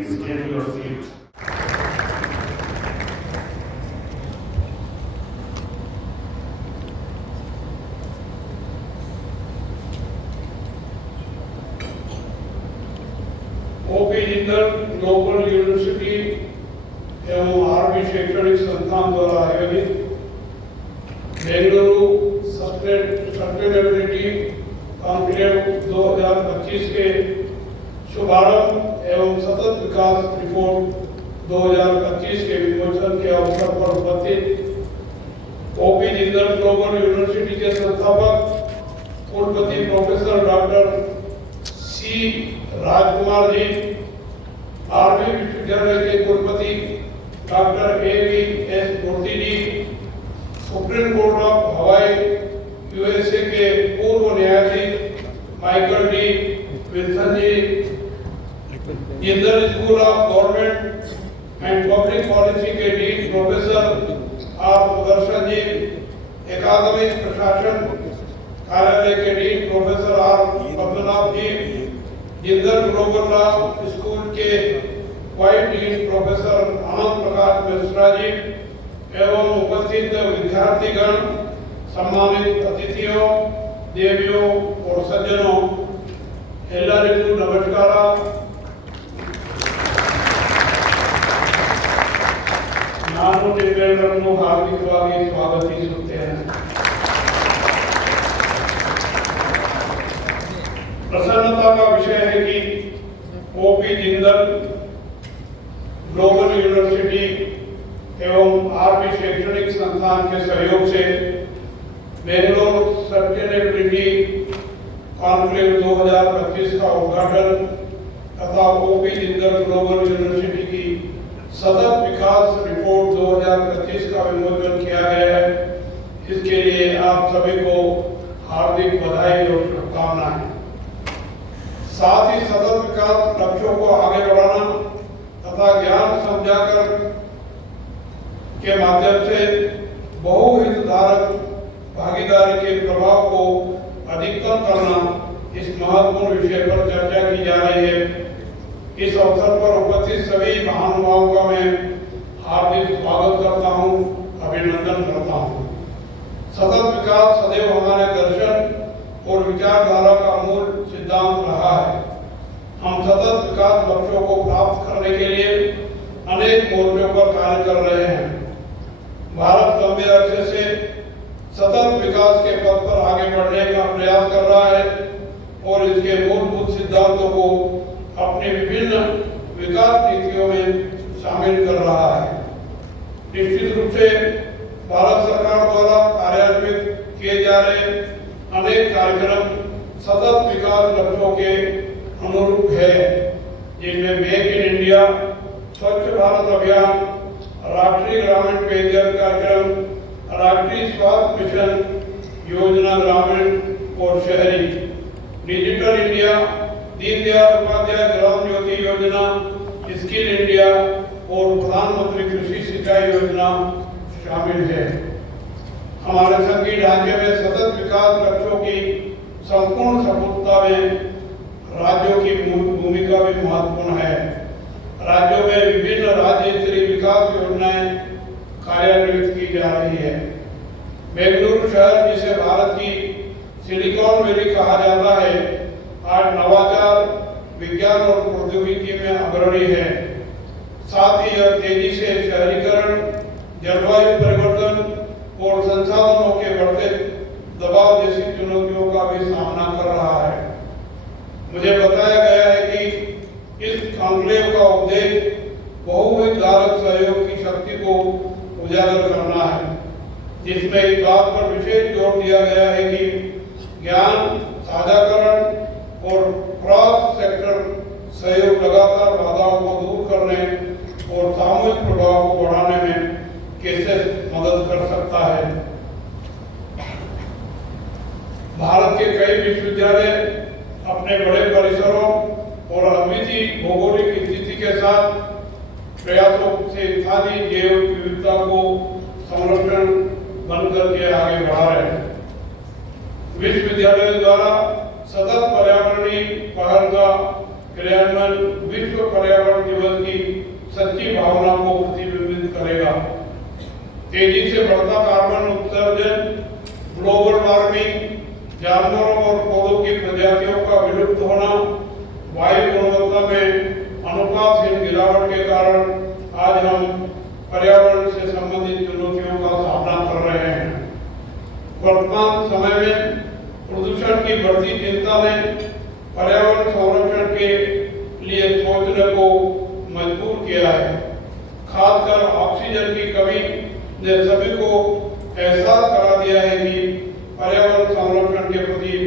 please take your seat. OP Jindal global university एवं RB शैक्षणिक संस्थान द्वारा आयोजित बेंगलुरु सस्टेनेबिलिटी कॉन्क्लेव 2025 के शुभारंभ एवं सतत विकास रिपोर्ट 2025 के विमोचन के अवसर पर उपस्थित ओपी जिंदल ग्लोबल यूनिवर्सिटी के संस्थापक कुलपति professor doctor C Rajkumar ji, RB विश्वविद्यालय के कुलपति doctor AVS. Murthy ji, supreme court of Hawaii USA के पूर्व न्यायाधीश Michael D Wilson ji, Jindal school of government and public policy के dean professor R Sudarshan ji, अकादमिक प्रशासन कार्यालय के dean professor R Padmanabha ji, Jindal global law school के vice dean professor Anand Prakash Mishra ji एवं उपस्थित विद्यार्थीगण, सम्मानित अतिथियों, देवियों और सज्जनों, ಎಲ್ಲರಿಗೂ ನಮಸ್ಕಾರ। ನಾನು ನಿಮ್ಮೆಲ್ಲರನ್ನು ಹಾರ್ದಿಕವಾಗಿ ಸ್ವಾಗತಿಸುತ್ತೇನೆ। प्रसन्नता का विषय है कि ओपी जिंदल ग्लोबल यूनिवर्सिटी एवं आरबी शैक्षणिक संस्थान के सहयोग से बेंगलोर सस्टेनेबिलिटी कॉन्क्लेव 2025 का उद्घाटन तथा ओपी जिंदल ग्लोबल यूनिवर्सिटी की सतत विकास रिपोर्ट 2025 का विमोचन किया गया है। इसके लिए आप सभी को हार्दिक बधाई और शुभकामनाएं। साथ ही सतत विकास लक्ष्यों को आगे बढ़ाना तथा ज्ञान समझाकर के माध्यम से बहुहितधारक भागीदारी के प्रभाव को अधिकतम करना, इस महत्वपूर्ण विषय पर चर्चा की जा रही है। इस अवसर पर उपस्थित सभी महानुभावों का मैं हार्दिक स्वागत करता हूं, अभिनंदन करता हूं। सतत विकास सदैव हमारे दर्शन और विचारधारा का मूल सिद्धांत रहा है। हम सतत विकास लक्ष्यों को प्राप्त करने के लिए अनेक मोर्चों पर कार्य कर रहे हैं। भारत लंबे अरसे से सतत विकास के पथ पर आगे बढ़ने का प्रयास कर रहा है और इसके मूलभूत सिद्धांतों को अपनी विभिन्न विकास नीतियों में शामिल कर रहा है। निश्चित रूप से भारत सरकार द्वारा कार्यान्वित किए जा रहे अनेक कार्यक्रम सतत विकास लक्ष्यों के अनुरूप है, जिनमें मेक इन इंडिया, स्वच्छ भारत अभियान, राष्ट्रीय ग्रामीण पेयजल कार्यक्रम, राष्ट्रीय स्वास्थ्य मिशन योजना ग्रामीण और शहरी, डिजिटल इंडिया, दीनदयाल उपाध्याय ग्राम ज्योति योजना, स्किल इंडिया और प्रधानमंत्री कृषि सिंचाई योजना शामिल है। हमारे संघीय ढांचे में सतत विकास लक्ष्यों की संपूर्ण सफलता में राज्यों की भूमिका भी महत्वपूर्ण है। राज्यों में विभिन्न राज्य स्तरीय विकास योजनाएं कार्यान्वित की जा रही है। बेंगलुरु शहर, जिसे भारत की सिलिकॉन वैली कहा जाता है, आज नवाचार, विज्ञान और प्रौद्योगिकी में अग्रणी है। साथ ही यह तेजी से शहरीकरण, जलवायु परिवर्तन और संसाधनों के बढ़ते दबाव जैसी चुनौतियों का भी सामना कर रहा है। मुझे बताया गया है कि इस कॉन्क्लेव का उद्देश्य बहुहितधारक सहयोग की शक्ति को उजागर करना है, जिसमें इस बात पर विशेष जोर दिया गया है कि ज्ञान साझाकरण और क्रॉस सेक्टर सहयोग लगातार बाधाओं को दूर करने और सामूहिक प्रभाव को बढ़ाने में कैसे मदद कर सकता है। भारत के कई विश्वविद्यालय अपने बड़े परिसरों और अद्वितीय भौगोलिक स्थिति के साथ प्रयासों से स्थानीय जैव विविधता को संरक्षण बन करके आगे बढ़ा रहे हैं। विश्वविद्यालय द्वारा सतत पर्यावरणीय पहल का क्रियान्वयन विश्व पर्यावरण दिवस की सच्ची भावना को प्रतिबिंबित करेगा। तेजी से बढ़ता कार्बन उत्सर्जन, ग्लोबल वार्मिंग, जानवरों और पौधों की प्रजातियों का विलुप्त होना, वायु गुणवत्ता में अनुपातहीन गिरावट के कारण आज हम पर्यावरण से संबंधित चुनौतियों का सामना कर रहे हैं। वर्तमान समय में प्रदूषण की बढ़ती चिंता ने पर्यावरण संरक्षण के लिए सोचने को मजबूर किया है। खासकर ऑक्सीजन की कमी ने सभी को एहसास करा दिया है कि पर्यावरण संरक्षण के प्रति